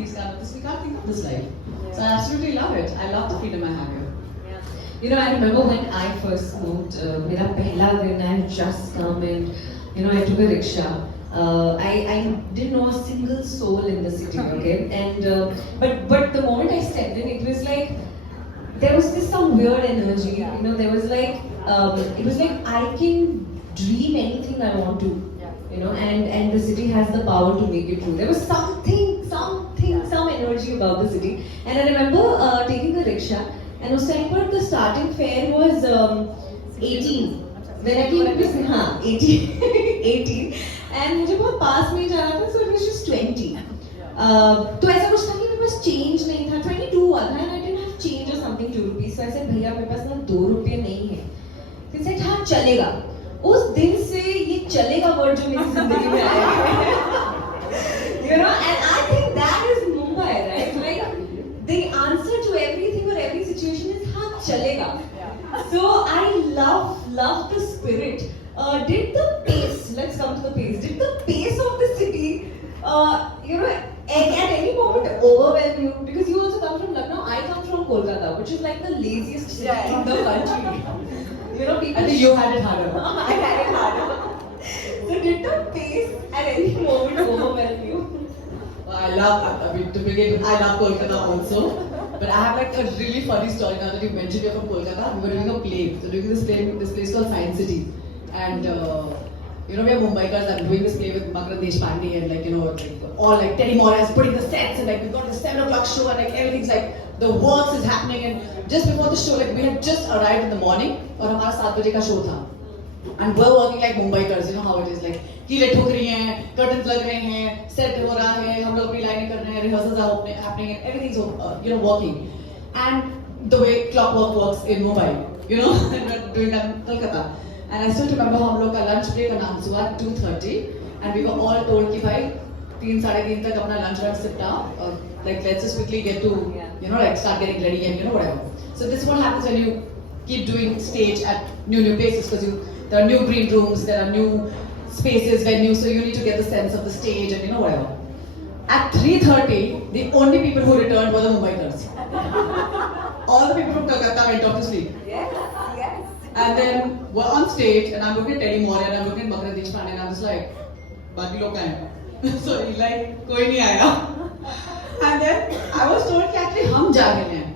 these kind of this. We can't think of this life. So I absolutely love it. I love the freedom I have here. You know, I remember when I first moved, mera pehla din, I had just come and, you know, I took a rickshaw. I didn't know a single soul in the city, okay? And but the moment I stepped in, it was like there was this some weird energy. You know, there was like it was like I can dream anything I want to. You know, and the city has the power to make it true. There was some energy about the city. And I remember taking a rickshaw, and उस time पर the starting fare was 18. When I came, it was 18, 18. And मुझे बहुत पास में जाना था, so it was just 20. तो ऐसा कुछ था कि मेरे पास change नहीं था, 22 हुआ था, and I didn't have change or something 2 rupees. So I said, भैया मेरे पास ना 2 रुपये नहीं है. He said, हाँ चलेगा. उस दिन से ये चलेगा वर्ड जो मेरी जिंदगी में आया है. You know, and I think that is Mumbai, right? Like the answer to everything or every situation is हाँ चलेगा. So I love the spirit. Did the pace? Let's come to the pace. Did the pace of the city, you know, at any moment overwhelm you? Because you also come from Lucknow. I come from Kolkata, which is like the laziest city in the country. You know, people. I think you had it harder. I had it harder. So did the pace at any moment overwhelm you? I mean, to begin with, I love Kolkata also. But I have like a really funny story now that you mentioned you're from Kolkata. We were doing a play. So doing this place called Science City. And you know, we are Mumbaikars. I'm doing this play with Makaran Deshpande and like, you know, like, all like Teddy Moran is putting the sets and like we've got the 7 o'clock show and like everything's like the works is happening. And just before the show, like we had just arrived in the morning और हमारा 7 बजे का show था. And we're working like Mumbaikars, you know how it is, like कीलें ठुक रही हैं, curtains लग रहे हैं, set हो रहा है, हम लोग अपनी लाइनें कर रहे हैं, rehearsals are happening, and everything's you know working. And the way clockwork works in Mumbai, you know, and we're doing that in Kolkata. And I still remember हम लोग का lunch break announced हुआ 2:30, and we were all told कि भाई 3-3:30 तक अपना lunch sit down, or like let's just quickly get to you know like start getting ready and you know whatever. So this is what happens when you keep doing stage at new places because there are new green rooms, there are new spaces, venues, so you need to get the sense of the stage and you know whatever. At 3:30, the only people who returned were the Mumbaikars. All the people from Kolkata went off to sleep. Yes. And then we're on stage and I'm looking at Teddy Moran, I'm looking at Makaran Deshpande and I'm just like, बाकी लोग कहाँ हैं? So he's like, कोई नहीं आया. And then I was told कि actually हम जा रहे हैं.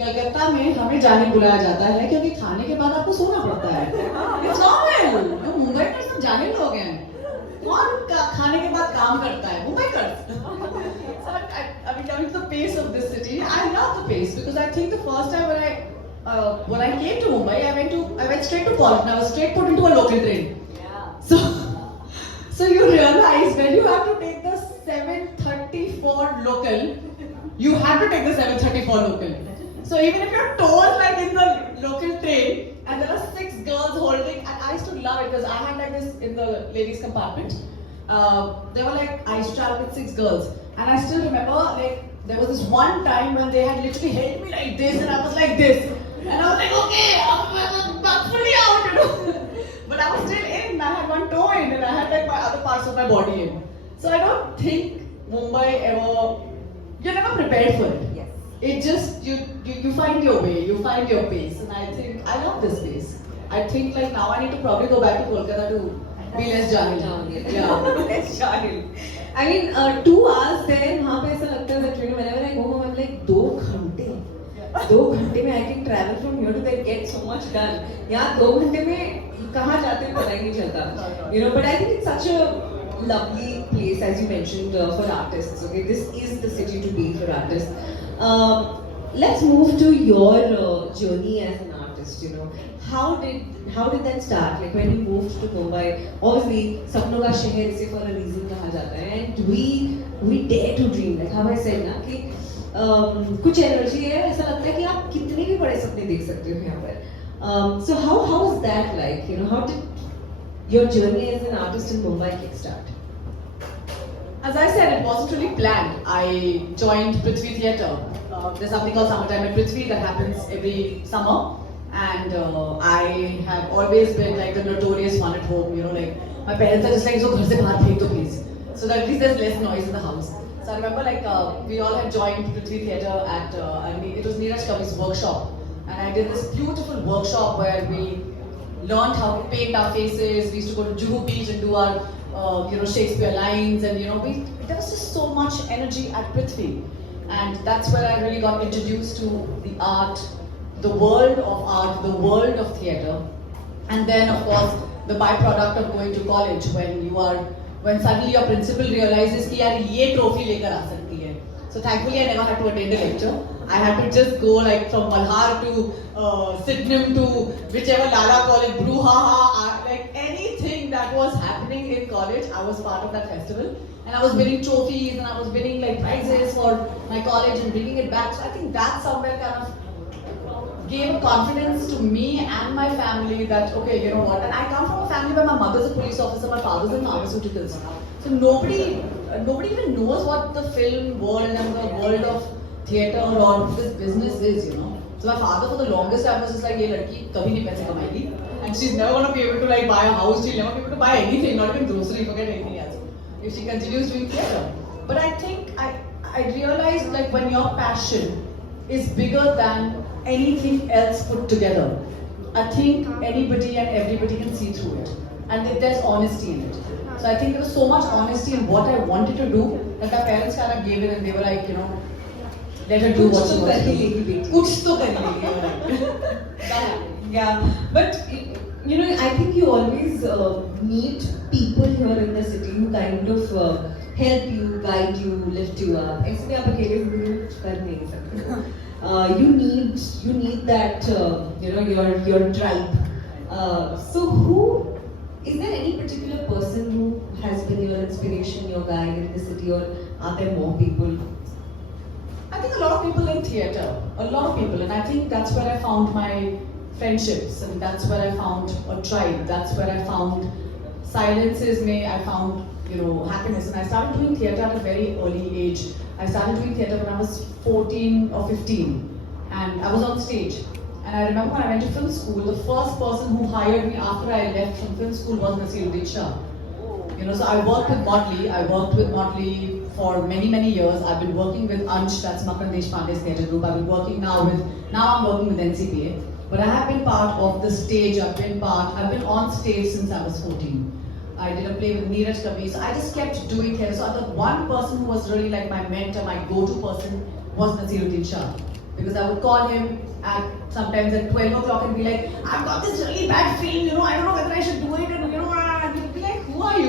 कलकत्ता में हमें जाने बुलाया जाता है क्योंकि खाने के बाद आपको सोना पड़ता है. It's normal. मुंबई में सब जाने लोग हैं. कौन खाने के बाद काम करता है? मुंबई कर. So I mean, coming to the pace of this city, I love the pace because I think the first time when I came to Mumbai, I went straight to college and I was straight put into a local train. So you realize when you have to take the 7:34 local, you have to take the 7:34 local. So even if you're told like in the local train and there are 6 girls holding, and I used to love it because I had like this in the ladies compartment. They were like, I used to travel with 6 girls, and I still remember like there was this one time when they had literally held me like this and I was like this, and I was like, okay, I'm fully out, you know. But I was still in. I had one toe in, and I had like my other parts of my body in. So I don't think Mumbai you're never prepared for it. Yes. It just you find your way, you find your pace, and I think I love this pace. I think like now I need to probably go back to Kolkata to be less jahil. Yeah. Less jahil. I mean, 2 hours there, वहाँ पे ऐसा लगता है that you know whenever I go home I'm like 2 घंटे. 2 घंटे में I can travel from here to there, get so much done. यहाँ 2 घंटे में कहाँ जाते हैं पता ही नहीं चलता. You know, but I think it's such a lovely place as you mentioned for artists. Okay, this is the city to be for artists. Let's move to your journey as an artist. You know, how did that start? Like when you moved to Mumbai, obviously सपनों का शहर इसे for a reason कहा जाता है, and we dare to dream. Like how I said ना कि कुछ एनर्जी है, ऐसा लगता है कि आप कितने भी बड़े सपने देख सकते हो यहाँ पर. So how was that like? You know, how did your journey as an artist in Mumbai kickstart? As I said, it wasn't really planned. I joined Prithvi Theatre. There's something called Summertime at Prithvi that happens every summer, and I have always been like the notorious one at home. You know, like my parents are just like, "So घर से बाहर फेंक दो please," so that at least there's less noise in the house. So I remember we all had joined Prithvi Theatre at, it was Neeraj Kavi's workshop. And I did this beautiful workshop where we learned how to paint our faces. We used to go to Juhu Beach and do our, Shakespeare lines. And, there was just so much energy at Prithvi. And that's where I really got introduced to the art, the world of theatre. And then, of course, the byproduct of going to college when suddenly your principal realizes कि यार ये trophy लेकर आ सकती है. So thankfully I never had to attend a lecture. I had to just go from Malhar to Sydenham to whichever Lala college, Bruhaha, anything that was happening in college, I was part of that festival. And I was winning trophies and I was winning prizes for my college and bringing it back. So I think that somewhere kind of gave a confidence to me and my family that, okay, you know what, and I come from a family where my mother's a police officer, my father's in pharmaceuticals. So nobody even knows what the film world and the world of theatre or this business is, So my father for the longest time was just like, ye ladki kabhi nahi paise kamaegi. And she's never going to be able to buy a house, she'll never be able to buy anything, not even grocery, forget anything else, if she continues doing theatre. But I think I realized when your passion is bigger than anything else put together, I think anybody and everybody can see through it. And there's honesty in it. So I think there was so much honesty in what I wanted to do that my parents kind of gave it and they were like, let her do what she wants to do. Kuch to karegi. Yeah, but I think you always meet people here in the city who kind of help you, guide you, lift you up. ऐसे में आप अकेले जिंदगी में कुछ कर नहीं सकते. You need that your tribe. So is there any particular person who has been your inspiration, your guide in the city, or are there more people? I think a lot of people in theatre, and I think that's where I found my friendships, and that's where I found a tribe. That's where I found silences. I found happiness, and I started doing theatre at a very early age. I started doing theatre when I was 14 or 15, and I was on stage. And I remember when I went to film school, the first person who hired me after I left from film school was Nasiruddin Shah. So I worked with Motley for many, many years. I've been working with Ansh, that's Makran Deshpande's theatre group. I've been working now I'm working with NCPA. But I have been part of the stage, I've been on stage since I was 14. I did a play with Neeraj Kavi, so I just kept doing theatre. So the one person who was really my mentor, my go-to person was Nasiruddin Shah. Because I would call him sometimes at 12 o'clock and be like, I've got this really bad film, I don't know whether I should do it, and he'd be like, who are you?